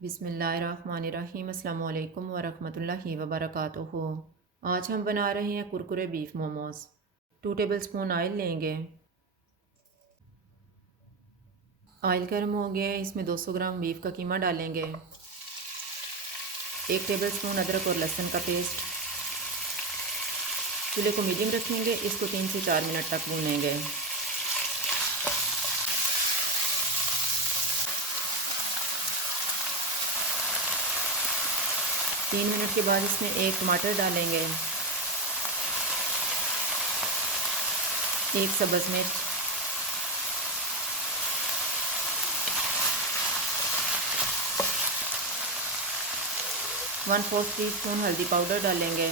बिस्मिल्लाहिर्रहमानिर्रहीम अस्सलाम वालेकुम वरहमतुल्लाहि वबरकातुहू। आज हम बना रहे हैं Kurkure beef momos. 2 tablespoon oil लेंगे। ऑयल गर्म हो गया है, इसमें 200 ग्राम बीफ का कीमा डालेंगे। 1 टेबलस्पून अदरक और लहसुन का पेस्ट। चूल्हे को मीडियम रखेंगे, इसको 3 से 4 मिनट तक भूनेंगे। 3 मिनट के बाद इसमें 1 टमाटर डालेंगे, 1 सब्ज़ मिर्च, 1/4 टीस्पून हल्दी पाउडर डालेंगे,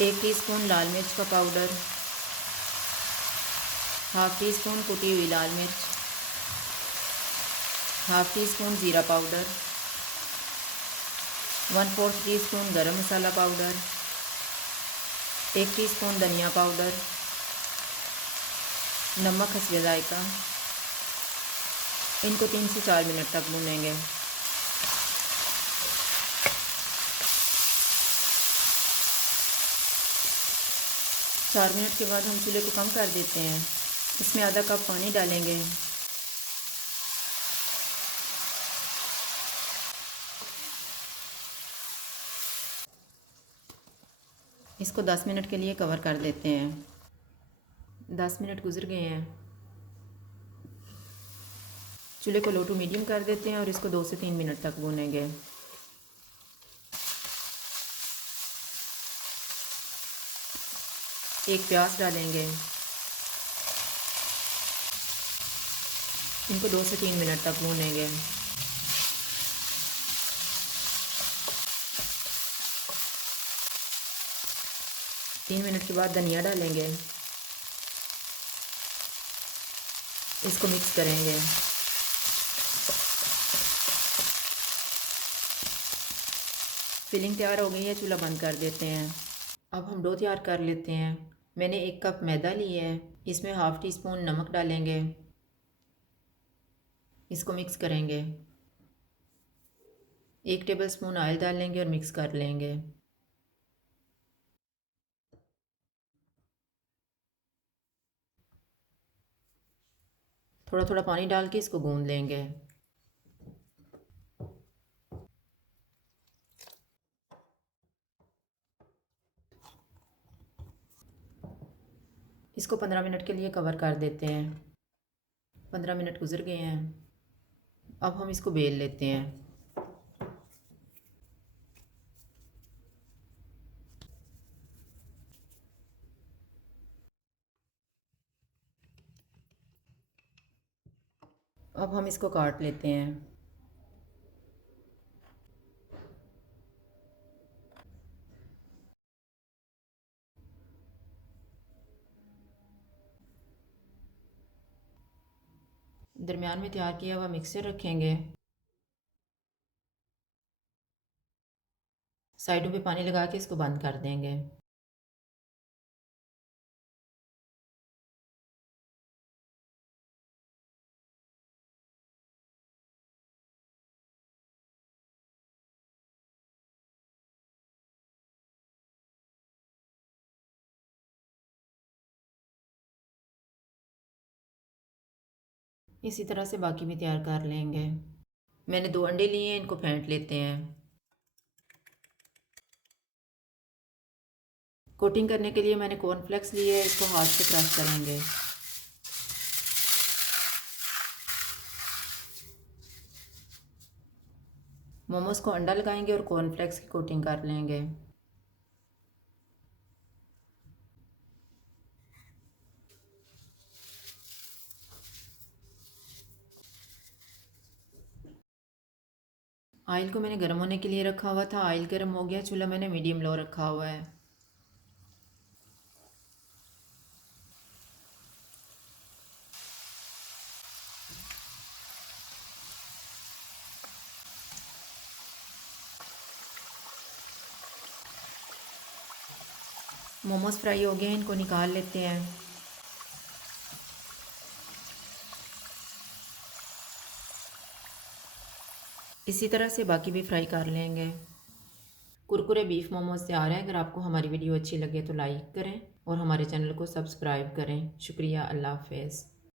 1 टीस्पून लाल मिर्च का पाउडर, हाफ़ टी स्पून कुटी हुई लाल मिर्च, हाफ़ टी स्पून ज़ीरा पाउडर, 1/4 टीस्पून गरम मसाला पाउडर, 1 टीस्पून धनिया पाउडर, नमक हस्बे ज़ायक़ा। इनको 3 से 4 मिनट तक भूनेंगे। चार मिनट के बाद हम चूल्हे को कम कर देते हैं। इसमें आधा कप पानी डालेंगे। इसको 10 मिनट के लिए कवर कर देते हैं। 10 मिनट गुजर गए हैं। चूल्हे को लो टू मीडियम कर देते हैं और इसको 2 से 3 मिनट तक भूनेंगे। एक प्याज डालेंगे, इनको 2 से 3 मिनट तक भूनेंगे। तीन मिनट के बाद धनिया डालेंगे, इसको मिक्स करेंगे। फिलिंग तैयार हो गई है, चूल्हा बंद कर देते हैं। अब हम डो तैयार कर लेते हैं। मैंने 1 कप मैदा लिया है, इसमें हाफ़ टी स्पून नमक डालेंगे, इसको मिक्स करेंगे। 1 टेबलस्पून ऑयल डालेंगे और मिक्स कर लेंगे। थोड़ा थोड़ा पानी डाल के इसको गूंद लेंगे। इसको 15 मिनट के लिए कवर कर देते हैं। 15 मिनट गुजर गए हैं। अब हम इसको बेल लेते हैं। अब हम इसको काट लेते हैं। दरमियान में तैयार किया हुआ मिक्सचर रखेंगे। साइडों पे पानी लगा के इसको बंद कर देंगे। इसी तरह से बाकी भी तैयार कर लेंगे। मैंने 2 अंडे लिए हैं, इनको फेंट लेते हैं। कोटिंग करने के लिए मैंने कॉर्नफ्लेक्स लिए है, इसको हाथ से क्रश करेंगे। मोमोज़ को अंडा लगाएंगे और कॉर्नफ्लेक्स की कोटिंग कर लेंगे। ऑयल को मैंने गर्म होने के लिए रखा हुआ था। ऑयल गर्म हो गया, चूल्हा मैंने मीडियम लो रखा हुआ है। मोमोज़ फ्राई हो गए हैं, इनको निकाल लेते हैं। इसी तरह से बाकी भी फ्राई कर लेंगे। कुरकुरे बीफ मोमोज तैयार हैं। अगर आपको हमारी वीडियो अच्छी लगे तो लाइक करें और हमारे चैनल को सब्सक्राइब करें। शुक्रिया। अल्लाह हाफ़िज़।